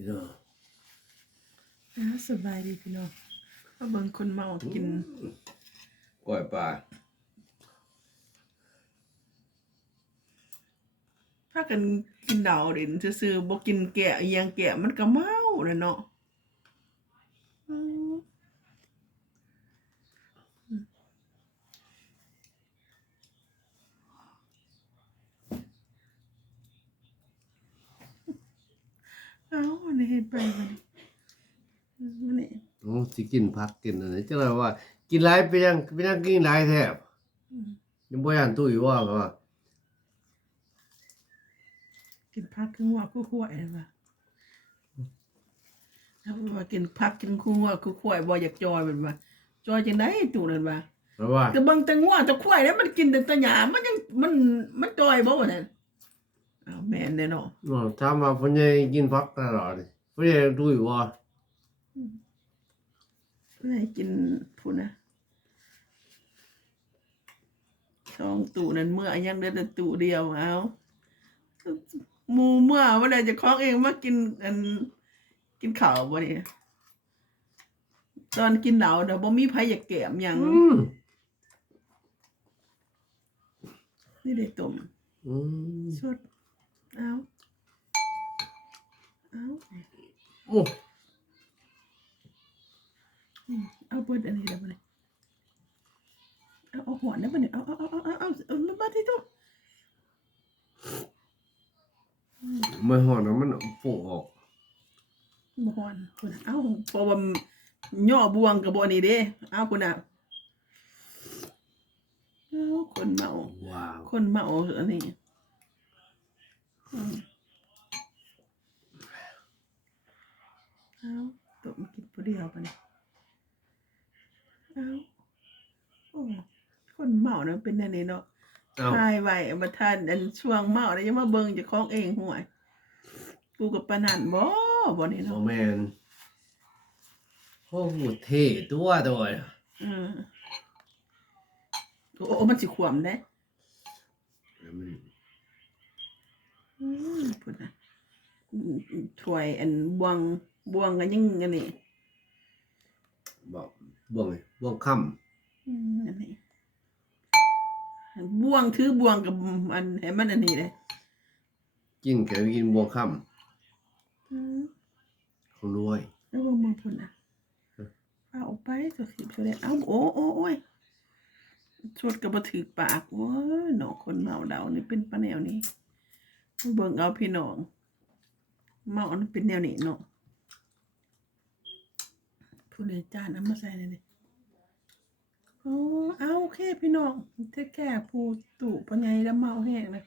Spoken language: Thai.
พี่น้องอ่าสบายดีพี่น้องมาเบิ่งคนเมากินกล้วยปลาพากันกินดาวเด่นซื่อๆบ่กินแกะอีหยังแกะมันก็เมาน่ะเนาะอืม เอ้าอันนี้เฮ็ดไปบัดนี้อืมอันนี้โอ้สิกินผักกินอะไรจังไดว่า กินหลายไปยังไปยังกินหลายแทบอืมยังบ่ย่านตุ้ยว่าก็ว่ากินผักคือหัวคือขวายนะถ้าว่ากินผักกินคู่หัวคือขวายบ่อยากจอยเป็นว่าจอยจังได๋ตู่นั่นว่าเพราะว่าแต่เบิ่งแต่งัวแต่ควายแล้วมันกินแต่ตะหยามันยังมันมันจอยบ่ว่านั่น อ้าวแม่นแน่เนาะอ๋อถามว่าเพิ่นยังกินผักตลอดเพิ่นยังตุ้ยว่าให้กินพูนนะสองตู่นั่นเมื่อยังเหลือแต่ตู่เดียวเอาหมูเมื่อว่าได้จะคล้องเองมากินอันกินข้าวบ่นี่ตอนกินเหนาเดี๋ยวบ่มีไผอยากแกมหยังอืมนี่ได้ต้มอืมสด เอาเอาโอ้อืมเอาเปิดอันนี้แล้วบ่นี่เอาเอาหัวได้บ่นี่เอาเอาเอาเอาเอาเอาเอามาบัดที่ตัวไม่ฮ้อนนะมันฟุ้งออกบ่ฮอนพุ่นน่ะเอาเพราะว่าย่อบวงกับบ่นี่เด้เอาพุ่นน่ะเอาคนเมาว้าวคนเมาอันนี้อืม เอาตบมากินผู้เดียวปะเนี่ยเอาโอ้คนเมาเนี่ยเป็นอันนี้เนาะเอ้าทายไว้มาทานอันช่วงเมาแล้วยังมาเบิ่งเจะคล้าของเองห่วย กูกับปานนันบ่บ่นี่โอเนาะแมนโอ้โหเท่ตัวตัวอืมโอ้โอ้มันสิขวมเด้มันอืม พุ่นน่ะอืมถ้วยอันบวงบวงกันยังอันนี้บอกบ่วงไงบ่วงค่อืมอันนี้บ่วงถือบ่วงกับอันให้มันอันนี้เลยำกินแกกินบ่วงค่อืมำของรวย แล้วบ่มองพุ่นน่ะเอาออกไปตัวสิบตัวได้เอาโอ้โอ้โอ้ยชดกับบ่ถือปากโอ้ยน้องคนเมาเดานี่เป็นปะแนวนี้ เบิ่งเอาพี่น้องเมาอันเป็นแนวนี้เนาะผู้ใดจานเอามาใส่เลยนี่โอ้เอาโอเคพี่น้องเทคแค่ผู้ตู่ปัญญาแล้วเมาแห้งนะ